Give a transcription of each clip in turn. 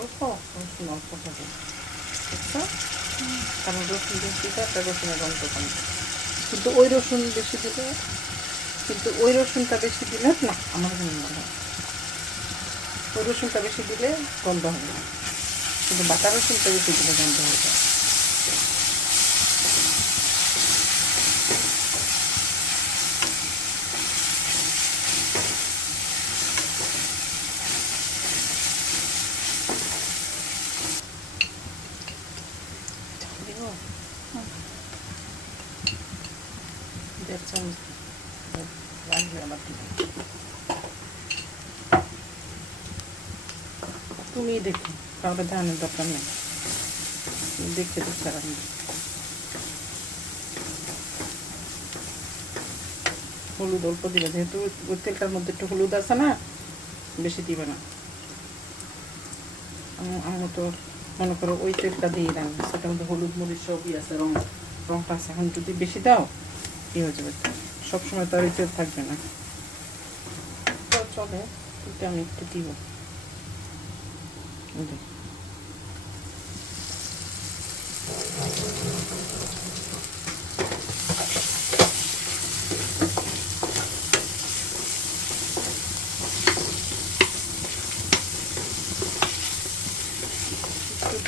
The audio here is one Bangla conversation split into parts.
অল্প রসুন অল্প হবে, বুঝছো? কারণ রসুন বেশি দিলে একটা রসুনের গন্ধ কমবে। কিন্তু ওই রসুনটা বেশি দিলে না, আমার মনে হয় ওই রসুনটা বেশি দিলে গন্ধ হবে না, কিন্তু বাটা রসুনটা বেশি দিলে গন্ধ হয়ে যায়। তুমি দেখো, কাউকে ধানের দরকার নেই, দেখে তো সারা হলুদ অল্প দিবে, যেহেতু ওই তেলটার মধ্যে একটু হলুদ আছে না, বেশি দিবে না। আমি তো মনে করো ওই তেলটা দিয়ে রান্না, সেটার মধ্যে হলুদ মরিচ সবই আছে, রংটা আছে। এখন যদি বেশি দাও কি হয়ে যাবে, সবসময় তো আর এই তেল থাকবে না, তো চলে, কিন্তু আমি একটু দিব।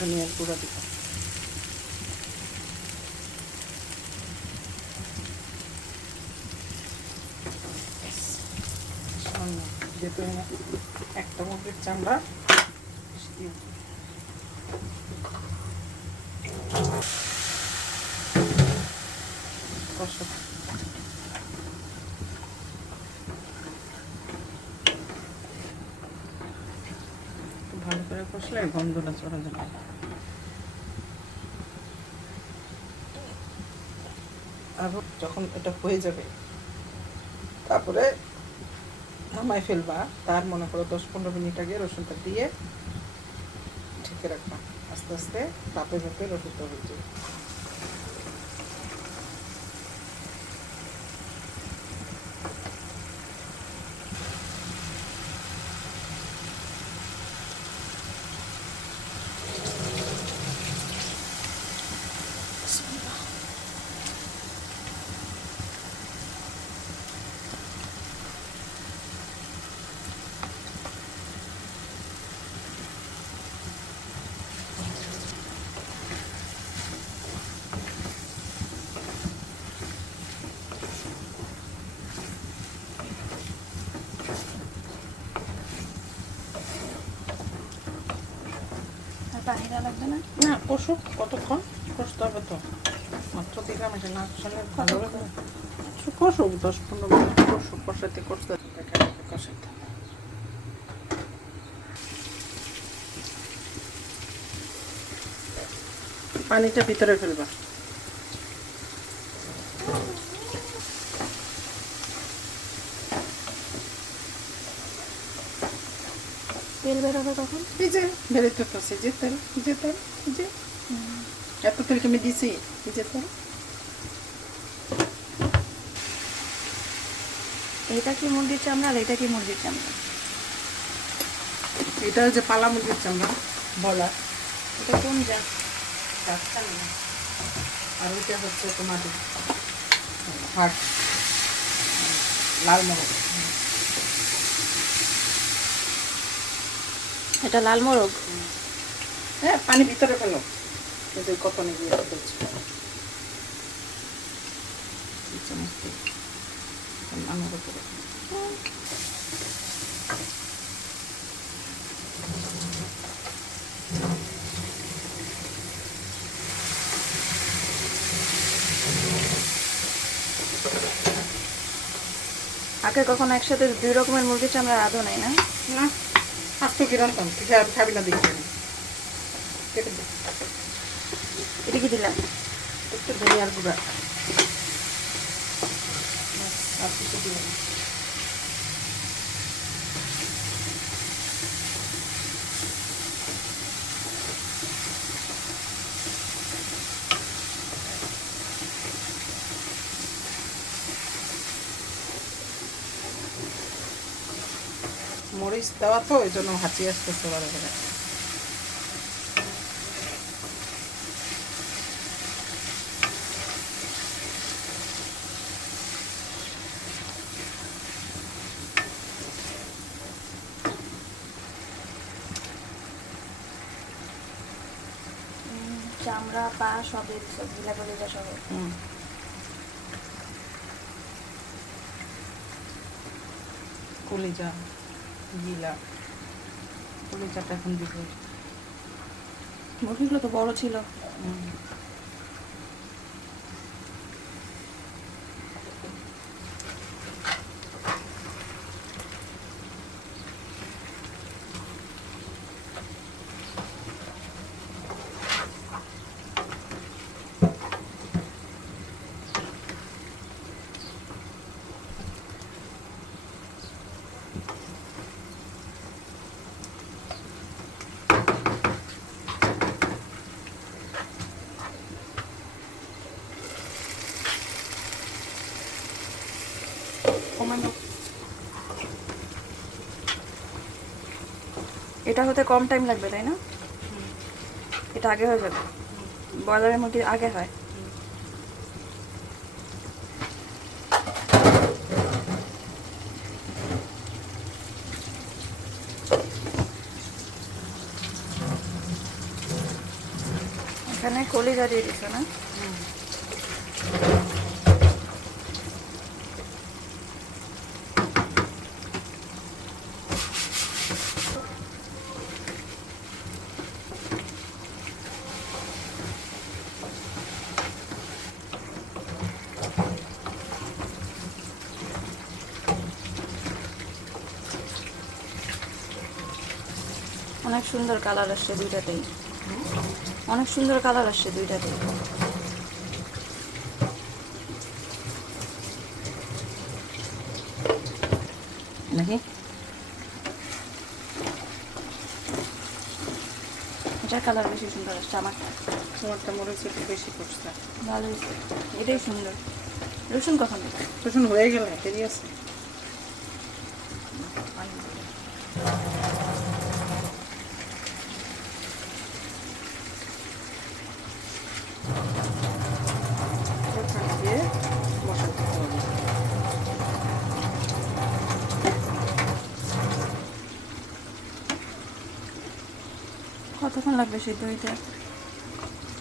ধনিয়ার গুঁড়া দিব, যেহেতু একটা মুরগির চামড়া কষা, ভালো করে কষলে গন্ধটা চলে যাবে। আর যখন এটা হয়ে যাবে তারপরে নামাই ফেলবা, তার মনে করো 10-15 মিনিট আগে রসুনটা দিয়ে ঢেকে রাখবা, আস্তে আস্তে ভাপে ভাপে রসুনটা হয়ে যাবে। পানি দেওয়া লাগবে না? না, কষুক, কতক্ষণ কষতে হবে তো, মাত্র দিলাম, এটা না কষালে ভালো হবে না। কষুক 10-15 মিনিট, কষুক, কষাতে কষতে কষাতে। পানিটা ভিতরে ফেলবা, তেল বেরোবে তখন? এই যে বেরোতেছে, যে তেল, যে তেল, যে এত তেল তুমি দিছি, এই যে তেল। এটা কি মুরগির চামড়া আর এটা কি মুরগির চামড়া? এটা যে পালা মুরগির চামড়া বলা, এটা কোন জাত? জানি না। আর ওইটা হচ্ছে তোমার হাট, লাল মোরগ। এটা লাল মোরগ। হ্যাঁ, পানি ভিতরে ফেলো, কিন্তু কত নিয়ে ফেলছি আমার উপরে। আগে কখনো একসাথে 2 রকমের মুরগির চামড়া রাঁধো নাই না? না, আজ তো কি রান্তাম, খাবি না দেখি কেটে দে। এটা কি দিলাম? একটু ধনিয়ার গুঁড়া, আর কিছু দিব না। মরিচ দেওয়া তো, এই জন্য হাঁচি আসতেছে বারে বারে। চামড়া পা সব দিয়ে দিছো, গিলা কলিজা সহ। কলিজা, গিলা, কলিজাটা এখন দিব। মুরগিগুলো তো বড় ছিল। এটা হতে কম টাইম লাগবে তাই না? এটা আগে হয়ে যাবে, ব্রয়লারের মুরগি আগে হয়। এখানে কলিজা দিয়ে দিছো না? অনেক সুন্দর কালার আসছে দুইটাতেই, অনেক সুন্দর কালার আসছে দুইটাতেই। নাকি এটার কালার বেশি সুন্দর আসছে আমার। তোমারটা মরিচ একটু বেশি করছে। ভালো হয়েছে, এটাই সুন্দর। রসুন কখন দেবে? রসুন হয়ে গেলে দেরি আছে। দিয়ে বসাতে হবে। কতক্ষণ লাগবে সিদ্ধ হইতে?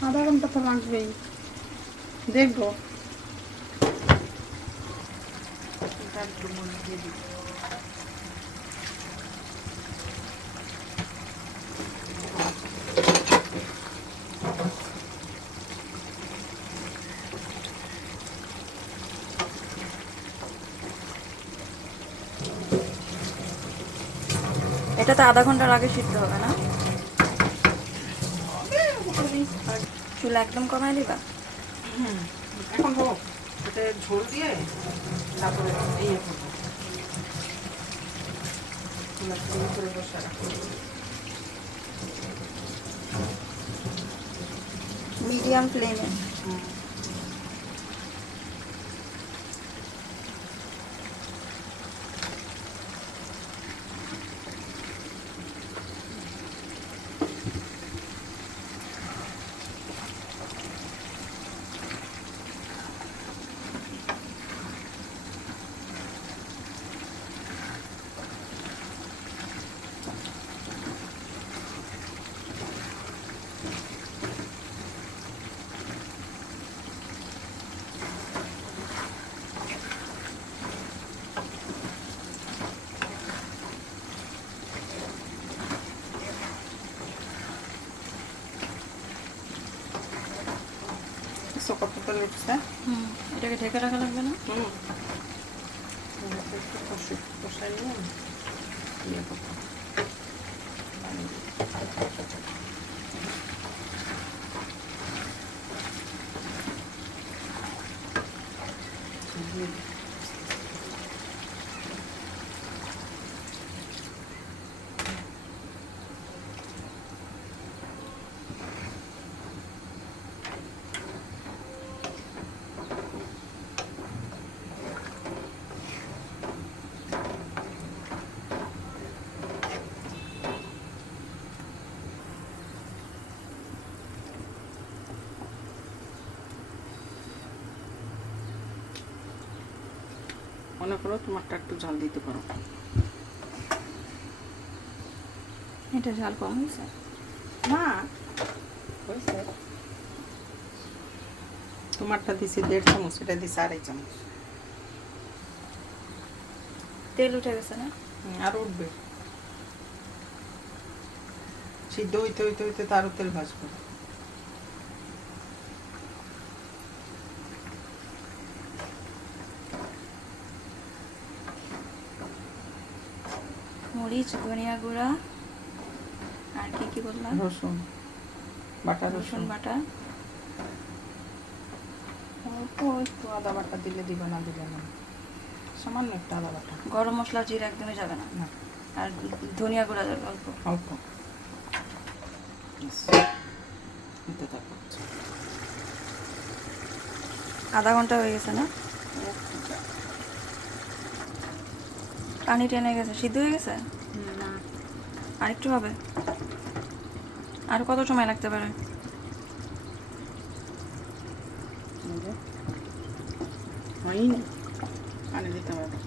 আধা ঘন্টা তো লাগবেই, দেখবো। এটা তো আধা ঘন্টার আগে সিদ্ধ হবে না? চুলা একদম কমাই দিবা? এখন হোক, এটা ঝোল দিয়ে তারপরে ইয়ে করবো, করে বসে রাখবো। মিডিয়াম ফ্লেমে। সকাল সকাল উঠছে। এটাকে ঢেকে রাখা লাগবে না? কষাই নিয়ে ইয়ে করবো। মনে করো তোমারটা একটু ঝাল দিতে পারো। এটা ঝাল কম হয়েছে? না হয়েছে, তোমারটা দিছি 1.5 চামচ, এটা দিছি 2.5 চামচ। তেল উঠে গেছে না? আর উঠবে, সিদ্ধ হইতে হইতে হইতে তো আরো তেল ভাসবে। মরিচ, ধনিয়া গুঁড়া, আর কি কি বললাম? রসুন বাটা, রসুন বাটা, অল্প একটু আদা বাটা দিলে দিবা, না দিলে না, সামান্য একটা আদা বাটা। গরম মশলা, জিরা একদমই যাবে না, না, আর ধনিয়া গুঁড়া যাবে অল্প। অল্প। দিতে থাকো। আধা ঘন্টা হয়ে গেছে না? পানি টেনে গেছে, সিদ্ধ হয়ে গেছে? না, আর একটু হবে? আর কত সময় লাগতে পারে? হয়নি, পানি দিতে হবে।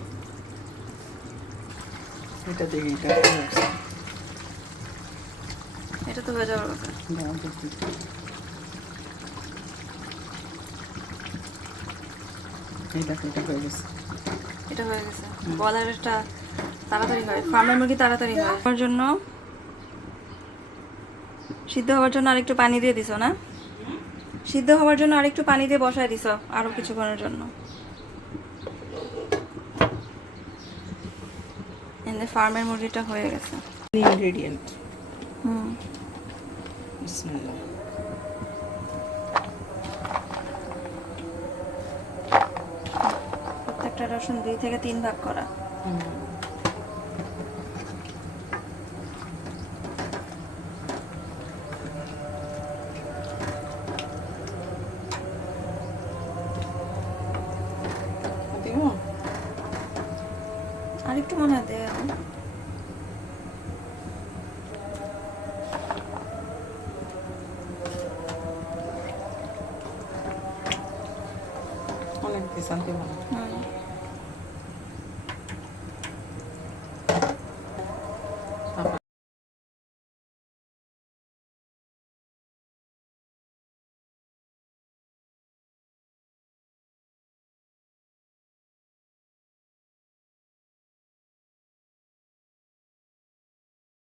এটা দেখি, এটা হয়ে গেছে। এটা তো হয়ে যাওয়ার কথা। দাও দেখি। এই দেখো, এটা হয়ে গেছে। এটা হয়ে গেছে। বয়লারটা তাড়াতাড়ি হয়, ফার্মের মুরগি তাড়াতাড়ি হয়। হওয়ার জন্য, সিদ্ধ হওয়ার জন্য আরেকটু পানি দিয়ে দিছো না? সিদ্ধ হওয়ার জন্য আরেকটু পানি দিয়ে বসায় দিছো আরো কিছুক্ষণের জন্য। এনে ফার্মের মুরগিটা হয়ে গেছে। ইনগ্রেডিয়েন্ট, হুম, বিসমিল্লাহ। প্রত্যেকটা রসুন 2 থেকে 3 ভাগ করা। দিব আরেকটু মনে হয় দেয়। অনেক দিশান্তি ভালো। হুম,